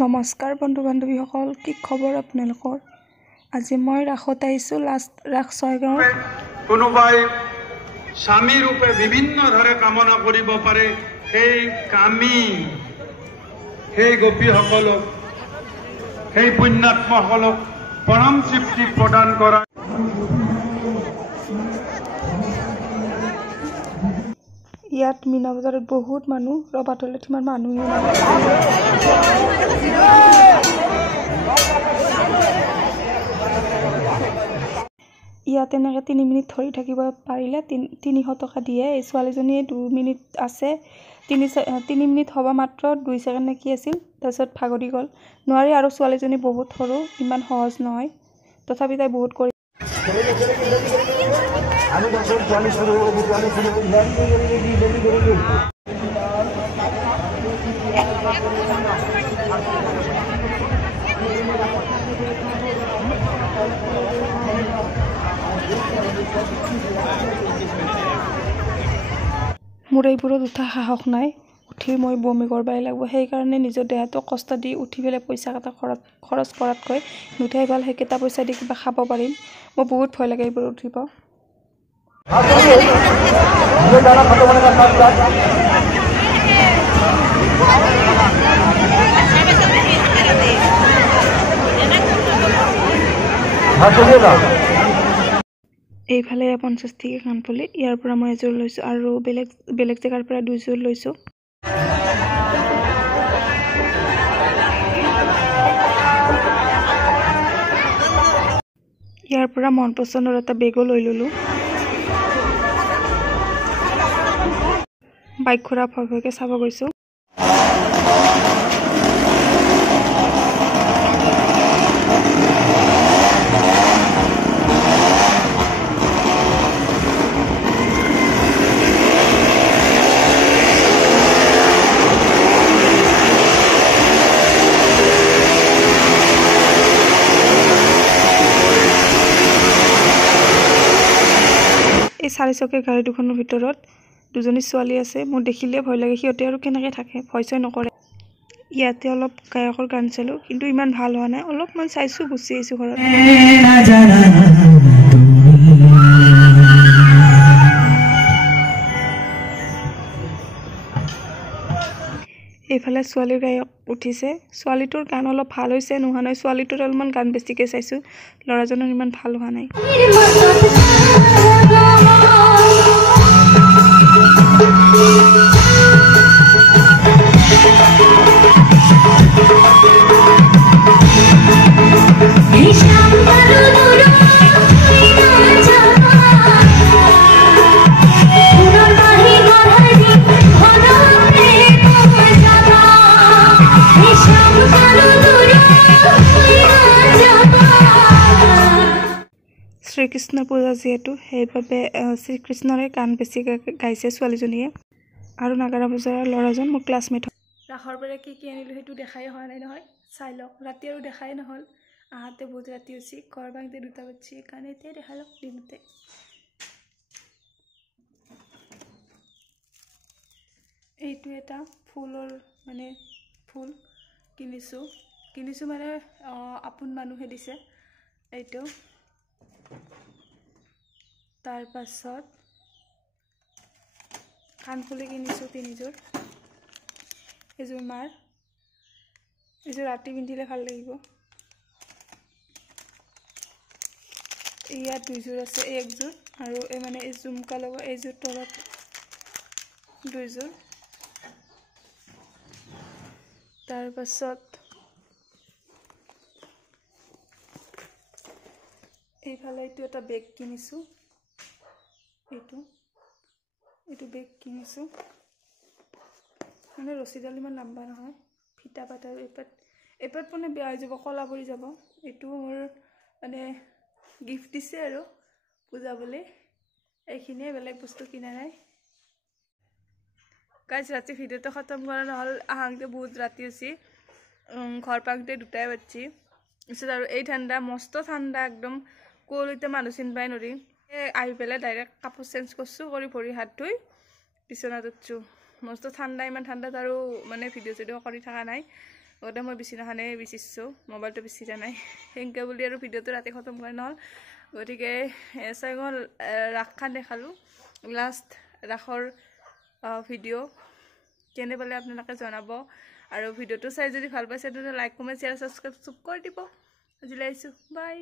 নমস্কাৰ বন্ধু বান্ধৱীসকল, কি খবৰ আপোনালোকৰ? আজি মই ৰাসত আহিছোঁ। ৰাস ছয়গাঁৱত কোনোবাই স্বামী ৰূপে বিভিন্ন ধৰে কামনা কৰিব পাৰে। সেই কামী সেই গোপীসকলক, সেই পুণ্যাত্মাসকলক পৰম তৃপ্তি প্ৰদান কৰা। ইয়াত মীনা বজাৰত বহুত মানুহ, ৰবাতলে কিমান মানুহে ইয়াত এনেকৈ 3 মিনিট ধৰি থাকিব পাৰিলে 300 টকা দিয়ে। এই ছোৱালীজনীয়ে 2 মিনিট আছে, 3 মিনিট হ'ব মাত্ৰ 2 ছেকেণ্ড নে কি আছিল, তাৰপিছত ভাগৰি গ'ল, নোৱাৰি। আৰু ছোৱালীজনী বহুত সৰু, ইমান সহজ নহয়, তথাপি তাই বহুত কৰি মোৰ এইবোৰত উঠা সাহস নাই, উঠি মই বমি কৰিবই লাগিব। সেইকাৰণে নিজৰ দেহাটো কষ্ট দি উঠি পেলাই পইচা কেইটা খৰচ কৰাতকৈ নুঠাই ভাল, সেইকেইটা পইচা দি কিবা খাব পাৰিম। মোৰ বহুত ভয় লাগে এইবোৰ উঠিব। এইফালে 50 টকীয়া কাণফুলি, ইয়াৰ পৰা মই এযোৰ লৈছোঁ আৰু বেলেগ জেগাৰ পৰা 2যোৰ লৈছোঁ। ইয়াৰ পৰা মন পচন্দৰ এটা বেগো লৈ ল'লোঁ। বাইক ঘূৰা ভয়কে চাব গৈছোঁ। এই 4 চকীয়া গাড়ী দুখনৰ ভিতৰত 2জনী ছোৱালী আছে। মোৰ দেখিলে ভয় লাগে, সিহঁতে আৰু কেনেকৈ থাকে, ভয় চয় নকৰে। ইয়াতে অলপ গায়কৰ গান চালোঁ, কিন্তু ইমান ভাল হোৱা নাই। অলপমান চাইছোঁ, গুচি আহিছোঁ ঘৰত। এইফালে ছোৱালীৰ গায়ক উঠিছে। ছোৱালীটোৰ গান অলপ ভাল হৈছে, নোহোৱা নাই। ছোৱালীটোৰ অলপমান গান বেছিকৈ চাইছোঁ, ল'ৰাজনৰ ইমান ভাল হোৱা নাই। শ্ৰীকৃষ্ণ পূজা যিহেতু, সেইবাবে শ্ৰীকৃষ্ণৰে গান বেছিকৈ গাইছে ছোৱালীজনীয়ে। আৰু নাগাৰা বজাৰৰ ল'ৰাজন মোৰ ক্লাছমেট হয়। ৰাসৰ পৰা কি আনিলোঁ সেইটো দেখাই হোৱা নাই নহয়, চাই লওক। ৰাতি আৰু দেখাই নহ'ল, আহাতে বহুত ৰাতি হৈছে, ঘৰ ভাঙতে 2টা বাজিছে, সেইকাৰণে এতিয়াই দেখাই লওক দিনতে। এইটো এটা ফুলৰ ফুল কিনিছোঁ মানে আপোন মানুহে দিছে এইটো। তাৰপাছত কাণফুলি কিনিছোঁ 3যোৰ। এযোৰ মাৰ, এযোৰ ৰাতি পিন্ধিলে ভাল লাগিব। ইয়াত 2যোৰ আছে, এই একযোৰ আৰু এই জুমকা লগা এইযোৰ তলত 2যোৰ। তাৰপাছত এইফালে এইটো এটা বেগ কিনিছোঁ, এইটো বেগ কিনিছোঁ। মানে ৰছীডাল ইমান লম্বা নহয়, ফিটা পাত আৰু এপাত মানে বেয়া হৈ যাব, কলা পৰি যাব। এইটো মোৰ গিফ্ট দিছে আৰু পূজা বুলি। এইখিনিয়ে, বেলেগ বস্তু কিনা নাই। গাইজ, ৰাতি ভিডিঅ'টো খতম কৰা নহ'ল, আহাংতে বহুত ৰাতি হৈছে, ঘৰ পাওঁতে 2টাই বাজিছে। পিছত আৰু এই ঠাণ্ডা, মস্ত ঠাণ্ডা একদম, ক'লৈতে মানুহ চিনিবই নোৱাৰি। আহি পেলাই ডাইৰেক্ট কাপোৰ চেঞ্জ কৰিছোঁ, কৰি ভৰি হাত ধুই বিচনাত উঠছোঁ। মস্ত ঠাণ্ডা, ইমান ঠাণ্ডাত আৰু ভিডিঅ' চিডিঅ' কৰি থকা নাই। আগতে মই বিচনাখনে বিচিছোঁ মোবাইলটো বিচি দিয়া নাই সেনেকৈ বুলি আৰু ভিডিঅ'টো ৰাতি খতম কৰা নহ'ল গতিকে চাইগল ৰাসখন দেখালোঁ লাষ্ট ৰাসৰ ভিডিঅ' কেনে পালে আপোনালোকে জনাব আৰু ভিডিঅ'টো চাই যদি ভাল পাইছে তেন্তে লাইক কমেণ্ট শ্বেয়াৰ ছাবস্ক্ৰাইব কৰি দিব আজিলৈ আহিছোঁ বাই